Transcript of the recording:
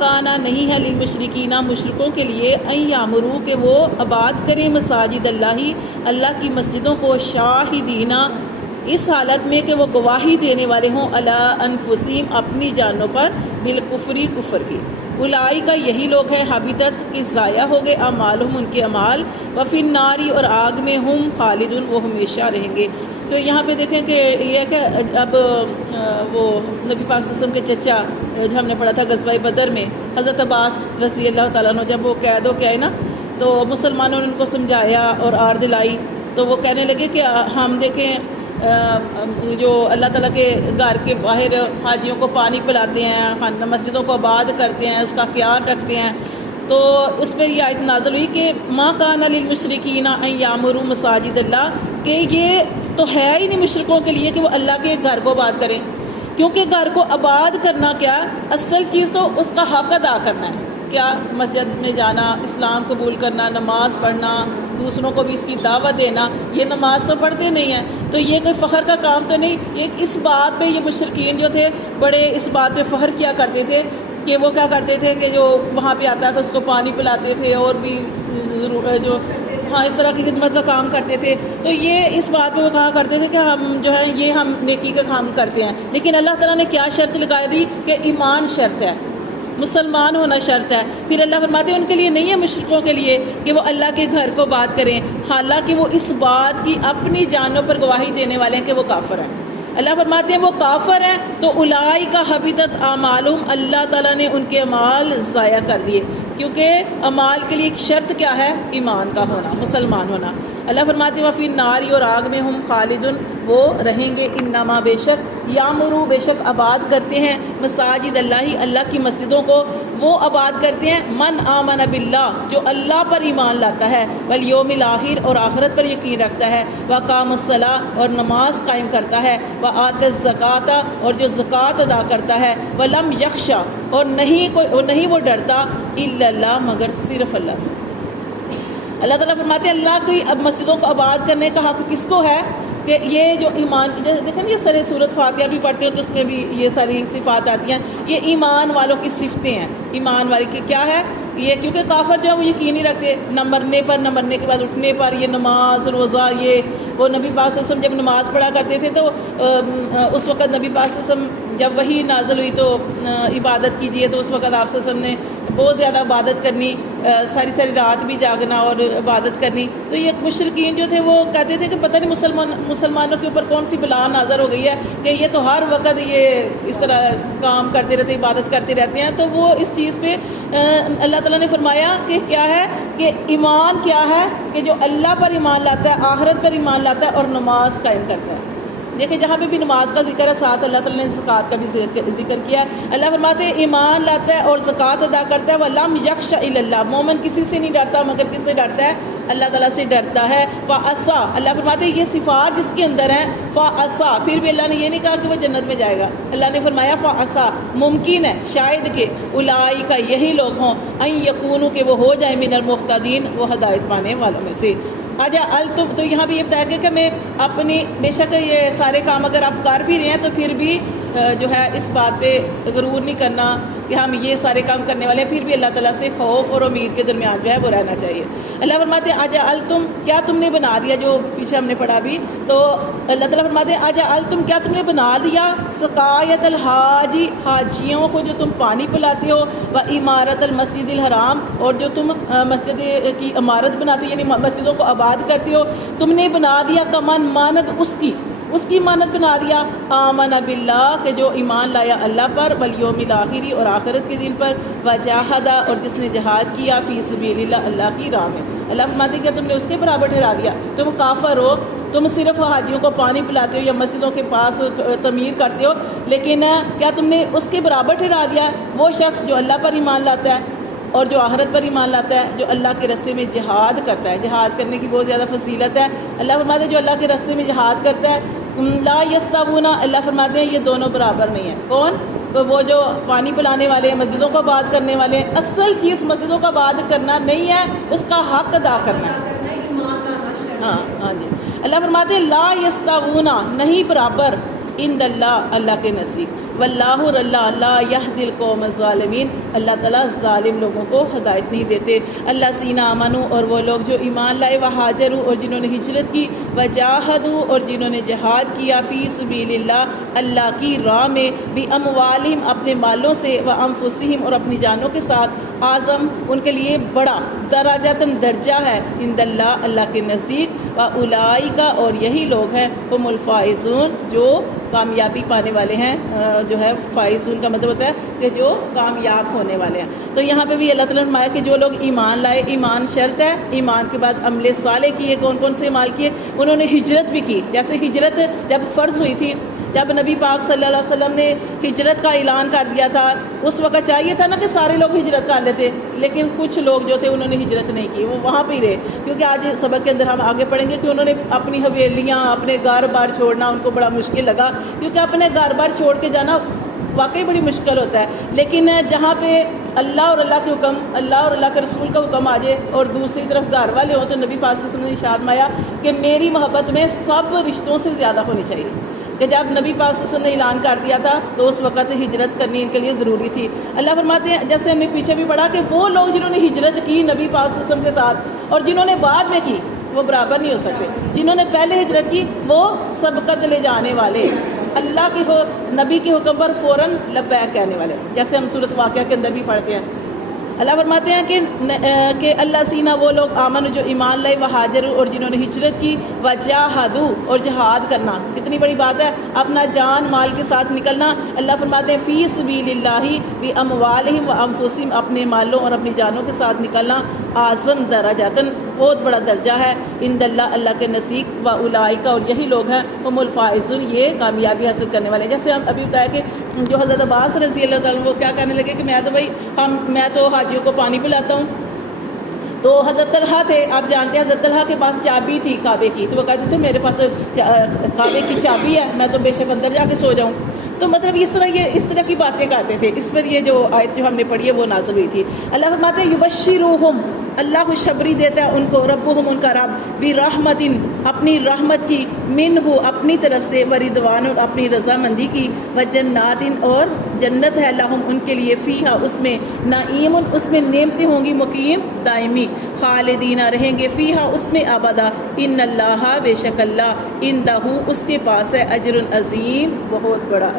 کانا نہیں ہے للمشرکین مشرکوں کے لیے ان یامرو کہ وہ آباد کریں مساجد اللہ کی مسجدوں کو شاہدینہ اس حالت میں کہ وہ گواہی دینے والے ہوں علی انفسہم اپنی جانوں پر بالکفری کفر کی. اولئک کا یہی لوگ ہیں حبطت کہ ضائع ہو گئے اعمالہم ان کے اعمال وفی النار اور آگ میں ہم خالدون وہ ہمیشہ رہیں گے. تو یہاں پہ دیکھیں کہ یہ ہے کہ اب وہ نبی پاک صلی اللہ علیہ وسلم کے چچا جو ہم نے پڑھا تھا غزوہ بدر میں حضرت عباس رضی اللہ تعالیٰ عنہ جب وہ قید ہو کے آئے نا تو مسلمانوں نے ان کو سمجھایا اور آر دلائی تو وہ کہنے لگے کہ ہم دیکھیں جو اللہ تعالیٰ کے گھر کے باہر حاجیوں کو پانی پلاتے ہیں مسجدوں کو آباد کرتے ہیں اس کا خیال رکھتے ہیں. تو اس پر یہ آیت نازل ہوئی کہ ما کان للمشرکین ان یامروا مساجد اللہ کہ یہ تو ہے ہی نہیں مشرکوں کے لیے کہ وہ اللہ کے گھر کو آباد کریں کیونکہ گھر کو آباد کرنا کیا اصل چیز تو اس کا حق ادا کرنا ہے. کیا مسجد میں جانا اسلام قبول کرنا نماز پڑھنا دوسروں کو بھی اس کی دعوت دینا. یہ نماز تو پڑھتے نہیں ہیں تو یہ کوئی فخر کا کام تو نہیں. یہ اس بات پہ یہ مشرکین جو تھے بڑے اس بات پہ فخر کیا کرتے تھے کہ وہ کیا کرتے تھے کہ جو وہاں پہ آتا تھا اس کو پانی پلاتے تھے اور بھی جو اس طرح کی خدمت کا کام کرتے تھے. تو یہ اس بات پہ وہ کہا کرتے تھے کہ ہم جو ہے یہ ہم نیکی کا کام کرتے ہیں. لیکن اللہ تعالیٰ نے کیا شرط لگا دی کہ ایمان شرط ہے مسلمان ہونا شرط ہے. پھر اللہ فرماتے ہیں ان کے لیے نہیں ہے مشرکوں کے لیے کہ وہ اللہ کے گھر کو آباد کریں حالانکہ وہ اس بات کی اپنی جانوں پر گواہی دینے والے ہیں کہ وہ کافر ہیں. اللہ فرماتے ہیں وہ کافر ہیں تو اولئک حبطت اعمالہم اللہ تعالیٰ نے ان کے اعمال ضائع کر دیے کیونکہ اعمال کے لیے ایک شرط کیا ہے ایمان کا ہونا مسلمان ہونا. اللہ فرماتے ہیں وفی النار اور آگ میں ہم خالدون وہ رہیں گے. انما بے شک یامرو بے شک آباد کرتے ہیں مساجد اللہ کی مسجدوں کو وہ آباد کرتے ہیں من آمن باللہ جو اللہ پر ایمان لاتا ہے والیوم الآخر اور آخرت پر یقین رکھتا ہے وقام الصلاۃ اور نماز قائم کرتا ہے وآت الزکاۃ اور جو زکوٰۃ ادا کرتا ہے ولم یخشا اور نہیں وہ ڈرتا الا اللہ مگر صرف اللہ سے. اللہ تعالیٰ فرماتے ہیں اللہ کی اب مسجدوں کو آباد کرنے کا حق کس کو ہے کہ یہ جو ایمان کی دیکھیں یہ سارے سورۃ فاتحہ بھی پڑھتے ہو تو اس میں بھی یہ ساری صفات آتی ہیں. یہ ایمان والوں کی صفتیں ہیں. ایمان والے کی کیا ہے یہ کیونکہ کافر جو ہے وہ یقین نہیں رکھتے نہ مرنے کے بعد اٹھنے پر یہ نماز روزہ یہ وہ نبی پاک صلی اللہ علیہ وسلم جب نماز پڑھا کرتے تھے تو اس وقت نبی پاک صلی اللہ علیہ وسلم جب وہی نازل ہوئی تو عبادت کیجیے تو اس وقت آپ صلی اللہ علیہ وسلم نے بہت زیادہ عبادت کرنی ساری رات بھی جاگنا اور عبادت کرنی. تو یہ مشرکین جو تھے وہ کہتے تھے کہ پتہ نہیں مسلمانوں کے اوپر کون سی بلا نازل ہو گئی ہے کہ یہ تو ہر وقت یہ اس طرح کام کرتے رہتے عبادت کرتے رہتے ہیں. تو وہ اس چیز پہ اللہ تعالیٰ نے فرمایا کہ کیا ہے کہ ایمان کیا ہے کہ جو اللہ پر ایمان لاتا ہے آخرت پر ایمان لاتا ہے اور نماز قائم کرتا ہے. دیکھیں جہاں پہ بھی نماز کا ذکر ہے ساتھ اللہ تعالیٰ نے زکوٰۃ کا بھی ذکر کیا ہے. اللہ فرماتے ہیں ایمان لاتا ہے اور زکوٰۃ ادا کرتا ہے وَلَمْ يَخْشَ إِلَّا اللَّهُ مومن کسی سے نہیں ڈرتا مگر کس سے ڈرتا ہے اللہ تعالیٰ سے ڈرتا ہے. فَعَسَىٰ اللہ فرماتے ہیں یہ صفات جس کے اندر ہیں فَعَسَىٰ پھر بھی اللہ نے یہ نہیں کہا کہ وہ جنت میں جائے گا. اللہ نے فرمایا فَعَسَىٰ ممکن ہے شاید کہ اولئک یہی لوگ ہوں ان یکونوا کہ وہ ہو جائیں من المہتدین وہ ہدایت پانے والوں میں سے. آجا تو یہاں بھی یہ بتایا گیا کہ ہمیں اپنی بے شک یہ سارے کام اگر آپ کر بھی رہے ہیں تو پھر بھی جو ہے اس بات پہ غرور نہیں کرنا کہ ہم یہ سارے کام کرنے والے ہیں. پھر بھی اللہ تعالیٰ سے خوف اور امید کے درمیان جو ہے وہ رہنا چاہیے. اللہ فرماتے ہیں آجا کیا تم نے بنا دیا جو پیچھے ہم نے پڑھا بھی تو اللہ تعالیٰ فرماتے ہیں آجا کیا تم نے بنا دیا سقایت الحاجی حاجیوں کو جو تم پانی پلاتے ہو و عمارت المسجد الحرام اور جو تم مسجد کی عمارت بناتے ہو یعنی مسجدوں کو آباد کرتے ہو تم نے بنا دیا کمن مانت اس کی مانت بنا دیا آمن باللہ کہ جو ایمان لایا اللہ پر والیوم الآخری اور آخرت کے دن پر وجاہدہ اور جس نے جہاد کیا فی سبیل اللہ اللہ کی راہ میں. اللہ فرماتے ہیں کہ تم نے اس کے برابر ٹھہرا دیا تم کافر ہو تم صرف حاجیوں کو پانی پلاتے ہو یا مسجدوں کے پاس تعمیر کرتے ہو لیکن کیا تم نے اس کے برابر ٹھہرا دیا وہ شخص جو اللہ پر ایمان لاتا ہے اور جو آخرت پر ایمان لاتا ہے جو اللہ کے راستے میں جہاد کرتا ہے. جہاد کرنے کی بہت زیادہ فضیلت ہے. اللہ فرماتے ہیں جو اللہ کے راستے میں جہاد کرتا ہے لا یستوون اللہ فرماتے ہیں یہ دونوں برابر نہیں ہیں. کون تو وہ جو پانی پلانے والے ہیں مسجدوں کو آباد کرنے والے ہیں. اصل چیز مسجدوں کو آباد کرنا نہیں ہے اس کا حق ادا کرنا ہے. ہاں جی اللہ فرماتے ہیں لا یستوون نہیں برابر عند اللہ اللہ کے نزدیک واللہ اور اللہ لا یہدی القوم الظالمین، اللہ تعالیٰ ظالم لوگوں کو ہدایت نہیں دیتے۔ الذین آمنوا، اور وہ لوگ جو ایمان لائے، وہاجروا، اور جنہوں نے ہجرت کی، وجاہدوا، اور جنہوں نے جہاد کیا، فی سبیل اللہ، اللہ کی راہ میں، باموالہم، اپنے مالوں سے، وانفسہم، اور اپنی جانوں کے ساتھ، اعظم، ان کے لیے بڑا، درجاتن درجہ ہے، عند اللہ، اللہ کے نزدیک، واولئک، اور یہی لوگ ہیں، ہم الفائزون، جو کامیابی پانے والے ہیں۔ جو ہے فائزون کا مطلب ہوتا ہے کہ جو کامیاب ہونے والے ہیں۔ تو یہاں پہ بھی اللہ تعالیٰ نے فرمایا کہ جو لوگ ایمان لائے، ایمان شرط ہے، ایمان کے بعد عمل صالح کیے، کون کون سے اعمال کیے، انہوں نے ہجرت بھی کی۔ جیسے ہجرت جب فرض ہوئی تھی، جب نبی پاک صلی اللہ علیہ وسلم نے ہجرت کا اعلان کر دیا تھا، اس وقت چاہیے تھا نا کہ سارے لوگ ہجرت کر لیتے، لیکن کچھ لوگ جو تھے انہوں نے ہجرت نہیں کی، وہ وہاں پہ ہی رہے۔ کیونکہ آج سبق کے اندر ہم آگے پڑھیں گے کہ انہوں نے اپنی حویلیاں، اپنے گھر بار چھوڑنا ان کو بڑا مشکل لگا، کیونکہ اپنے گھر بار چھوڑ کے جانا واقعی بڑی مشکل ہوتا ہے۔ لیکن جہاں پہ اللہ اور اللہ کے حکم، اللہ اور اللہ کے رسول کا حکم آ جائے، اور دوسری طرف گھر والے ہوں، تو نبی پاک صلی اللہ علیہ وسلم نے ارشاد فرمایا کہ میری محبت میں سب رشتوں سے زیادہ ہونی چاہیے۔ کہ جب نبی پاک صلی اللہ علیہ وسلم نے اعلان کر دیا تھا تو اس وقت ہجرت کرنی ان کے لیے ضروری تھی۔ اللہ فرماتے ہیں، جیسے ہم نے پیچھے بھی پڑھا، کہ وہ لوگ جنہوں نے ہجرت کی نبی پاک صلی اللہ علیہ وسلم کے ساتھ، اور جنہوں نے بعد میں کی، وہ برابر نہیں ہو سکتے۔ جنہوں نے پہلے ہجرت کی وہ سبقت لے جانے والے، اللہ کے نبی کے حکم پر فوراً لبیک کہنے والے، جیسے ہم سورۃ واقعہ کے اندر بھی پڑھتے ہیں۔ اللہ فرماتے ہیں کہ اللہ سینہ، وہ لوگ آمن جو ایمان لائے، وہاجر، اور جنہوں نے ہجرت کی، وجاہدوا، اور جہاد کرنا، کتنی بڑی بات ہے، اپنا جان مال کے ساتھ نکلنا۔ اللہ فرماتے ہیں فی سبیل اللہ باموالہم وانفسہم، اپنے مالوں اور اپنی جانوں کے ساتھ نکلنا، اعظم درجاتن، بہت بڑا درجہ ہے، عند اللہ، اللہ کے نزدیک، واولئک، اور یہی لوگ ہیں، ہم الفائزون، یہ کامیابی حاصل کرنے والے ہیں۔ جیسے ہم ابھی بتایا کہ جو حضرت عباس رضی اللہ تعالیٰ وہ کیا کہنے لگے کہ میں تو حاجیوں کو پانی پلاتا ہوں۔ تو حضرت طلحہ تھے، آپ جانتے ہیں حضرت طلحہ کے پاس چابی تھی کعبے کی، تو وہ کہتے تھے میرے پاس کعبے کی چابی ہے، میں تو بے شک اندر جا کے سو جاؤں۔ تو مطلب اس طرح کی باتیں کرتے تھے۔ اس پر یہ جو آیت جو ہم نے پڑھی ہے وہ نازل ہوئی تھی۔ اللہ فرماتے ہیں یبشرہم، اللہ خوشخبری دیتا ہے ان کو، ربہم، ان کا رب، برحمت، اپنی رحمت کی، منہ، اپنی طرف سے، ورضوان، اپنی رضامندی کی، وجنات، اور جنت ہے، لہم، ان کے لیے، فیہا، اس میں، نعیم، اس میں نعمتیں ہوں گی، مقیم، دائمی، خالدین، رہیں گے، فیہا، اس میں، ابدا، ان اللہ، بے شک اللہ، عندہ، اس کے پاس ہے، اجر عظیم، بہت بڑا۔